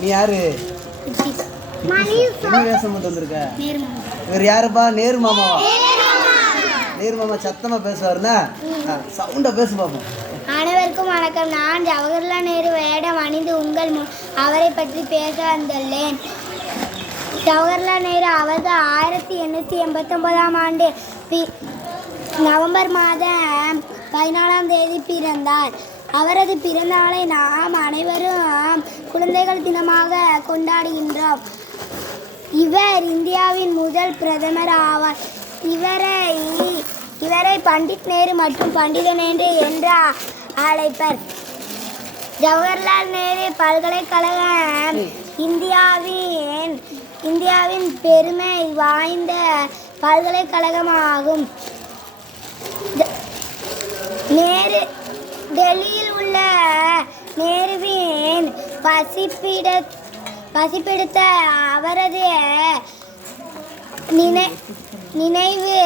நீ யாரு? என்ன வேஷம் போட்டு வந்திருக்க? இவர் யாருப்பா? நேரு மாமாவா? நேரு மாமா சத்தமா பேசுவாருன்னா சவுண்டா பேசு பாப்போம். அனைவருக்கும் வணக்கம். நான் ஜவஹர்லால் நேரு வேடம் அணிந்து உங்கள் அவரை பற்றி பேச வந்துள்ளேன். ஜவஹர்லால் நேரு அவரது 1889ஆம் ஆண்டு நவம்பர் மாதம் 14ஆம் தேதி பிறந்தார். அவரது பிறந்த நாளை நாம் அனைவரும் குழந்தைகள் தினமாக கொண்டாடுகின்றோம். இவர் இந்தியாவின் முதல் பிரதமர் ஆவார். இவரை பண்டிட் நேரு மற்றும் பண்டித நேரு என்று அழைப்பர். ஜவஹர்லால் நேரு பல்கலைக்கழகம் இந்தியாவின் பெருமை வாய்ந்த பல்கலைக்கழகமாகும். டெல்லியில் உள்ள நேருவின் பசிப்பிடித்த அவரது நினைவு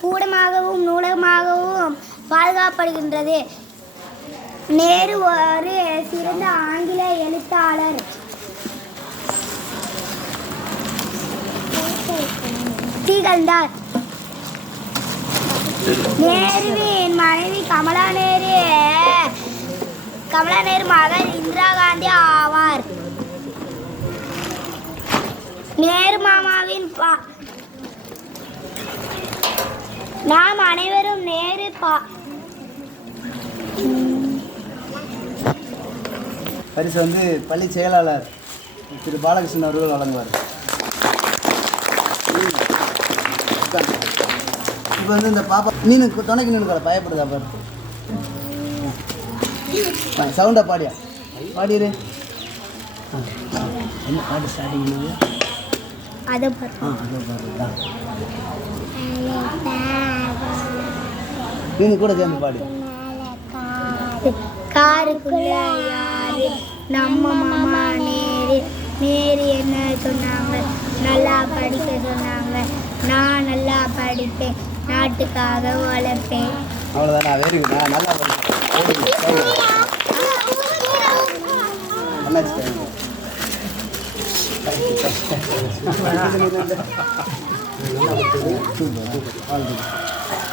கூடமாகவும் நூலகமாகவும் பாதுகாக்கப்படுகின்றது. நேரு ஒரு சிறந்த ஆங்கில எழுத்தாளர். திகழ்ந்தார். நேருவின் மனைவி கமலா நேரு மகள் இந்திரா காந்தி ஆவார். நேரு மாமாவின் நாம் அனைவரும் நேரு பரிசு வந்து பள்ளி செயலாளர் திரு பாலகிருஷ்ணன் அவர்கள் வழங்குவார். இப்போ வந்து இந்த பாப்பா நீனு துணைக்கு நின்று பயப்படுதா பாரு. சவுண்டா பாடிரு. என்ன பாட்டு ஸ்டார்டிங்? அதை பாரு. நீனு கூட சேர்ந்து பாடு. காருக்குள்ள யாரு? நம்ம மாமா நேரு. நேரு என்ன சொன்னாங்க? நல்லா படிக்க சொன்னாங்க. நான் நல்லா படிப்பேன், நாட்டுக்காக உழைப்பேன். அவ்வளோதான். Very good. நல்லா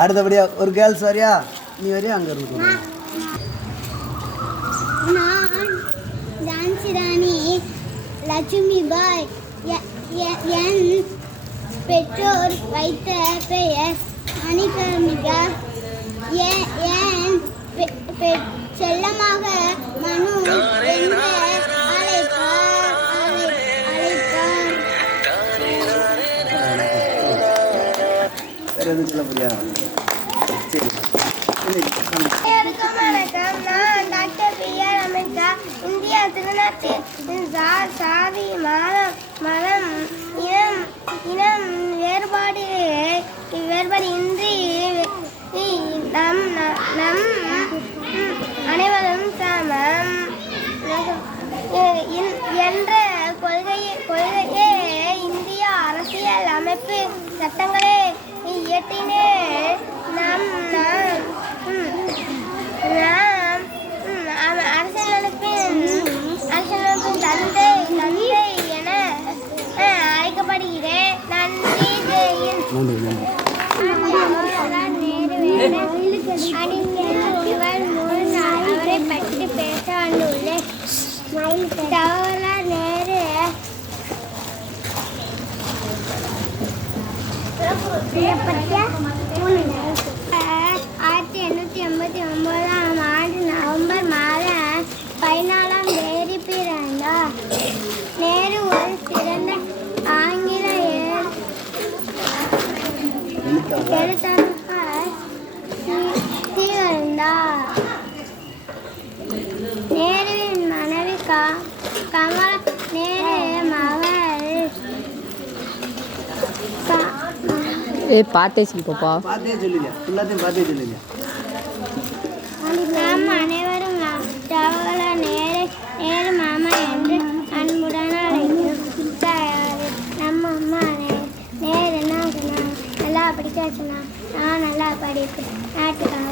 அடுத்தபடியா ஒரு கேர்ள்ஸ் வரியா? நீ வரியா? அங்கே இருக்கு. நான் ஜான்சி ராணி லட்சுமி பாய். என் பெற்றோர் வைத்த பெயர் அனிகர்மிகா. என் செல்லமாக மனு என்று அழைப்பார். வணக்கம். நான் டாக்டர் பி.ஆர். அம்பேத்கர். இந்தியா திருநாட்டில் சாதி மதம் இனம் வேறுபாடு இன்றி நம் அனைவரும் சமம் என்ற கொள்கையே இந்திய அரசியல் அமைப்பு சட்டங்களை இயற்றினே அரசியலமைப்பின் தந்தை என அழைக்கப்படுகிறேன். நன்றி. அவரை பற்றி பேச வந்துள்ளேன். ஜவஹர்லால் நேரு 1889ஆம் ஆண்டு நவம்பர் மாதம் 14ஆம் தேதி பிறந்தார். நேரு ஒரு சிறந்த ஆங்கில எழுத்தாளர் திகழ்ந்தார். நேருவின் மனைவி கமலா நேரு மகள் பாட்டே சொல்லிப்பா. நாம் அனைவரும் ஜவஹர்லால் நேரு மாமா என்று அன்புடன் அழைக்கிறோம். நம்ம அம்மா நேரு என்ன சொன்னாங்க? நல்லா படிக்க சொன்னாங்க. நான் நல்லா படிப்பேன், நாட்டுக்காக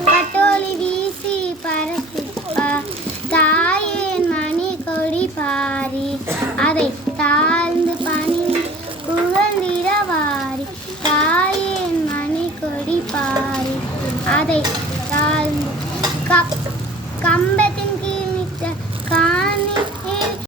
பட்டோலி வீசி பற